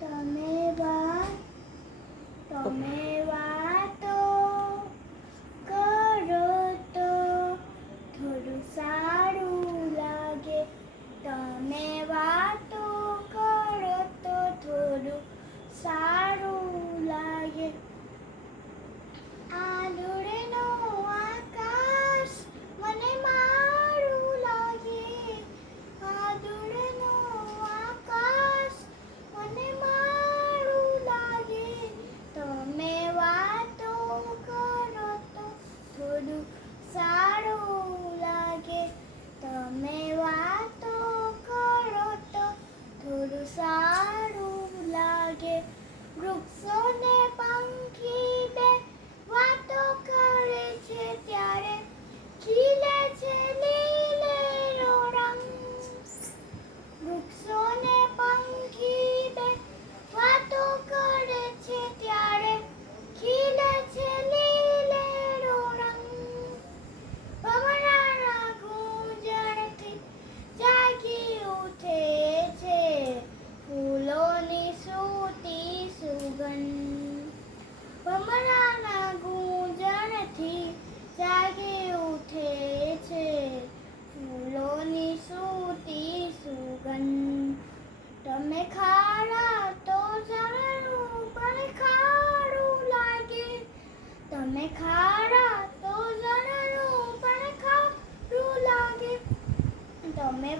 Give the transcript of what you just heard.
તમે વાતો કરો તો થોડું સારું લાગે. તમે વાતો કરો તો થોડું સારું લાગે. આંધળીનો આકાશ મને મારું લાગે. આંધળીનો આકાશ મને મારું લાગે. તમે વાતો કરો તો થોડું સારું લાગે. તમે વાતો કરો તો થોડું સારું લાગે. વૃક્ષોને પંખી બે વાતો કરે છે ત્યારે ખીલે છે લીલેરો રંગ. વૃક્ષોને પંખી બે વાતો કરે છે ત્યારે ખીલે છે લીલેરો રંગ. ભમરાના ગૂંજણથી જાગી ઉઠે છે ફૂલોની સૂતી સુગંધ. ભમરાના ગૂંજણથી જાગી ઉઠે છે ફૂલોની સૂતી સુગંધ. તમે ખારા તો ઝાડનું પણ ખારું લાગે. તમે ખારા તો ઝાડનું પણ ખારું લાગે. તમે